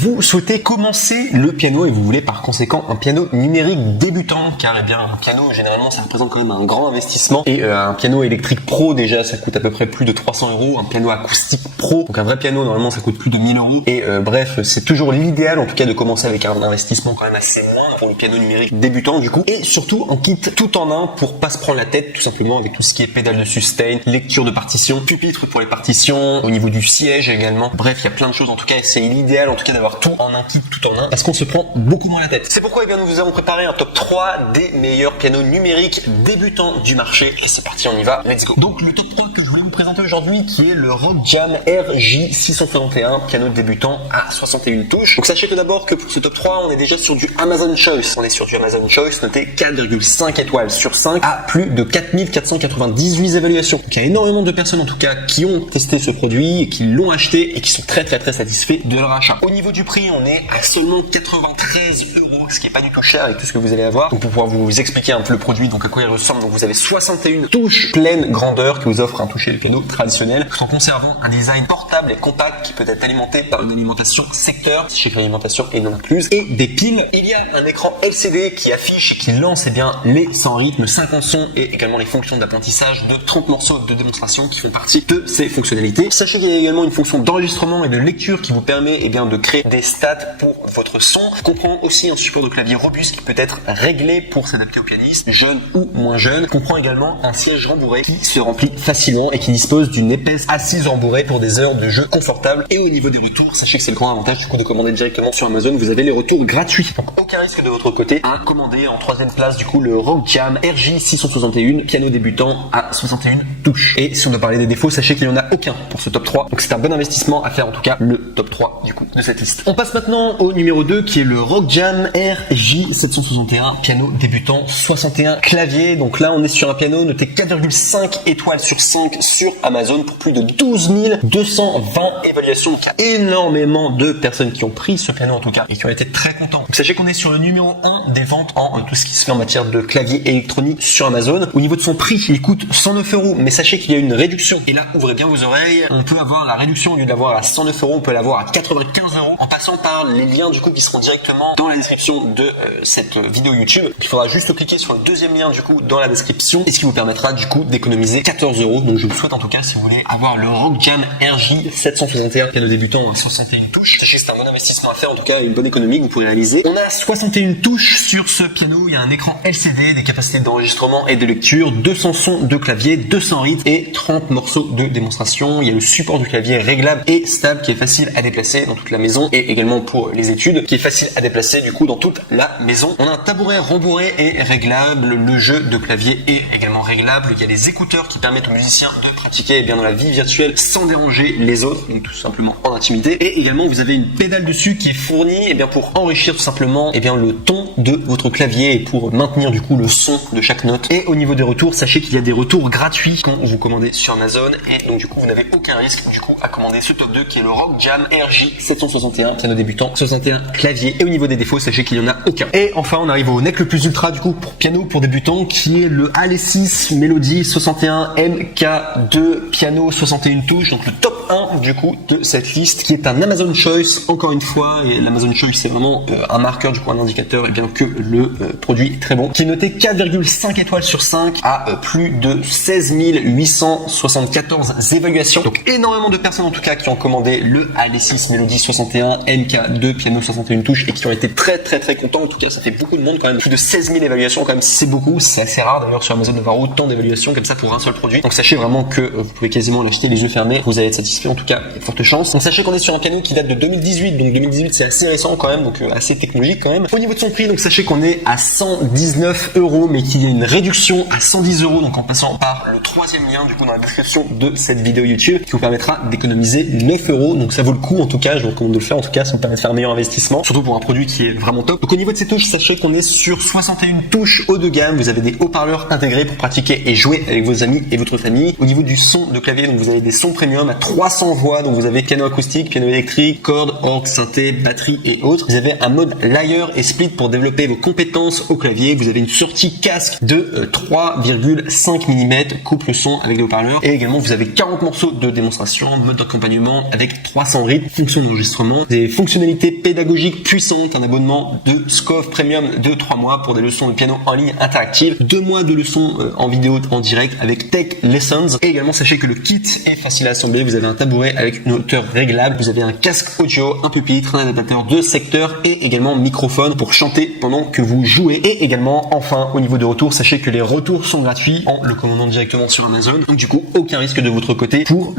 Vous souhaitez commencer le piano et vous voulez par conséquent un piano numérique débutant, car eh bien un piano généralement ça représente quand même un grand investissement, et un piano électrique pro déjà ça coûte à peu près plus de 300 €, un piano acoustique pro, donc un vrai piano normalement ça coûte plus de 1000 €, et bref c'est toujours l'idéal en tout cas de commencer avec un investissement quand même assez moindre pour le piano numérique débutant du coup, et surtout un kit tout en un pour pas se prendre la tête tout simplement avec tout ce qui est pédale de sustain, lecture de partition, pupitre pour les partitions, au niveau du siège également, bref il y a plein de choses en tout cas, et c'est l'idéal en tout cas d'avoir tout en un kit tout en un parce qu'on se prend beaucoup moins la tête. C'est pourquoi eh bien, nous vous avons préparé un top 3 des meilleurs pianos numériques débutants du marché, et c'est parti, on y va, let's go. Donc le top 3 que je voulais vous présenter aujourd'hui qui est le Rock Jam RJ661, piano débutant à 61 touches. Donc sachez tout d'abord que pour ce top 3 on est déjà sur du Amazon Choice, on est sur du Amazon Choice noté 4,5 étoiles sur 5 à plus de 4498 évaluations. Donc il y a énormément de personnes en tout cas qui ont testé ce produit et qui l'ont acheté et qui sont très satisfaits de leur achat. Au niveau du prix on est à seulement 93 €, ce qui est pas du tout cher avec tout ce que vous allez avoir. Donc pour pouvoir vous expliquer un peu le produit, donc à quoi il ressemble, donc vous avez 61 touches pleine grandeur qui vous offrent un toucher de piano traditionnel tout en conservant un design portable et compact qui peut être alimenté par une alimentation secteur, chez l'alimentation est non incluse, et des piles. Il y a un écran LCD qui affiche et qui lance eh bien les 100 rythmes, 50 sons et également les fonctions d'apprentissage de 30 morceaux de démonstration qui font partie de ces fonctionnalités. Sachez qu'il y a également une fonction d'enregistrement et de lecture qui vous permet eh bien de créer des stats pour votre son. Comprend aussi un support de clavier robuste qui peut être réglé pour s'adapter aux pianistes, jeunes ou moins jeunes. Comprend également un siège rembourré qui se remplit facilement et qui dispose d'une épaisse assise rembourrée pour des heures de jeu confortables. Et au niveau des retours, sachez que c'est le grand avantage du coup de commander directement sur Amazon, vous avez les retours gratuits. Donc aucun risque de votre côté à commander. En troisième place du coup le Rock Jam RJ661, piano débutant à 61 touches. Et si on doit parler des défauts, sachez qu'il n'y en a aucun pour ce top 3. Donc c'est un bon investissement à faire, en tout cas le top 3 du coup de cette liste. On passe maintenant au numéro 2 qui est le Rock Jam RJ761, piano débutant 61 clavier. Donc là on est sur un piano noté 4,5 étoiles sur 5 sur Amazon pour plus de 12 220 évaluations. Donc il y a énormément de personnes qui ont pris ce piano en tout cas et qui ont été très contents. Donc sachez qu'on est sur le numéro 1 des ventes en tout ce qui se fait en matière de clavier électronique sur Amazon. Au niveau de son prix, il coûte 109 €, mais sachez qu'il y a une réduction. Et là, ouvrez bien vos oreilles, on peut avoir la réduction, au lieu de l'avoir à 109 €, on peut l'avoir à 95 € en passant par les liens du coup qui seront directement dans la description de cette vidéo YouTube. Donc, il faudra juste cliquer sur le deuxième lien du coup dans la description, et ce qui vous permettra du coup d'économiser 14 €. Donc je vous souhaite en tout cas, si vous voulez avoir le Rock Jam RJ761, piano débutant à 61 touches, sachez que c'est un bon investissement à faire, en tout cas une bonne économie que vous pourrez réaliser. On a 61 touches sur ce piano, il y a un écran LCD, des capacités d'enregistrement et de lecture, 200 sons de clavier, 200 rythmes et 30 morceaux de démonstration. Il y a le support du clavier réglable et stable qui est facile à déplacer dans toute la maison, et également pour les études qui est facile à déplacer du coup dans toute la maison. On a un tabouret rembourré et réglable, le jeu de clavier est également réglable, il y a les écouteurs qui permettent aux musiciens de pratiquer bien dans la vie virtuelle sans déranger les autres, donc tout simplement en intimité. Et également vous avez une pédale dessus qui est fournie bien pour enrichir tout simplement bien le ton de votre clavier et pour maintenir du coup le son de chaque note. Et au niveau des retours, sachez qu'il y a des retours gratuits quand vous commandez sur Amazon, et donc du coup vous n'avez aucun risque du coup à commander ce top 2 qui est le Rock Jam RJ761, piano débutant 61 clavier. Et au niveau des défauts, sachez qu'il n'y en a aucun. Et enfin on arrive au neck le plus ultra du coup pour piano pour débutants qui est le Alesis Melody 61 MK2, piano 61 touches, donc le top 1 du coup de cette liste qui est un Amazon Choice encore une fois. Et l'Amazon Choice c'est vraiment un marqueur du coup, un indicateur et bien que le produit est très bon, qui est noté 4,5 étoiles sur 5 à plus de 16 874 évaluations. Donc énormément de personnes en tout cas qui ont commandé le Alesis Melody 61 MK2, piano 61 touches, et qui ont été très contents. En tout cas ça fait beaucoup de monde quand même, plus de 16 000 évaluations quand même, c'est beaucoup, c'est assez rare d'ailleurs sur Amazon d'avoir autant d'évaluations comme ça pour un seul produit. Donc sachez vraiment que vous pouvez quasiment l'acheter les yeux fermés, vous allez être satisfait, en tout cas il y a de fortes chances. Donc sachez qu'on est sur un piano qui date de 2018, donc 2018 c'est assez récent quand même, donc assez technologique quand même. Au niveau de son prix, donc sachez qu'on est à 119 €, mais qu'il y a une réduction à 110 €, donc en passant par le troisième lien du coup dans la description de cette vidéo YouTube, qui vous permettra d'économiser 9 €. Donc ça vaut le coup, en tout cas je vous recommande de le faire, en tout cas ça vous permet de faire un meilleur investissement, surtout pour un produit qui est vraiment top. Donc au niveau de ces touches, sachez qu'on est sur 61 touches haut de gamme, vous avez des haut-parleurs intégrés pour pratiquer et jouer avec vos amis et votre famille. Au niveau du son de clavier, donc vous avez des sons premium à 3 300 voix, donc vous avez piano acoustique, piano électrique, cordes, orgue, synthé, batterie et autres. Vous avez un mode layer et split pour développer vos compétences au clavier. Vous avez une sortie casque de 3,5 mm, coupe le son avec des haut-parleurs. Et également, vous avez 40 morceaux de démonstration, mode d'accompagnement avec 300 rythmes, fonction d'enregistrement, des fonctionnalités pédagogiques puissantes, un abonnement de SCOF Premium de 3 mois pour des leçons de piano en ligne interactive, 2 mois de leçons en vidéo en direct avec Tech Lessons. Et également, sachez que le kit est facile à assembler. Vous avez un tabouret avec une hauteur réglable, vous avez un casque audio, un pupitre, un adaptateur de secteur et également microphone pour chanter pendant que vous jouez. Et également, enfin, au niveau de retour, sachez que les retours sont gratuits en le commandant directement sur Amazon. Donc du coup, aucun risque de votre côté pour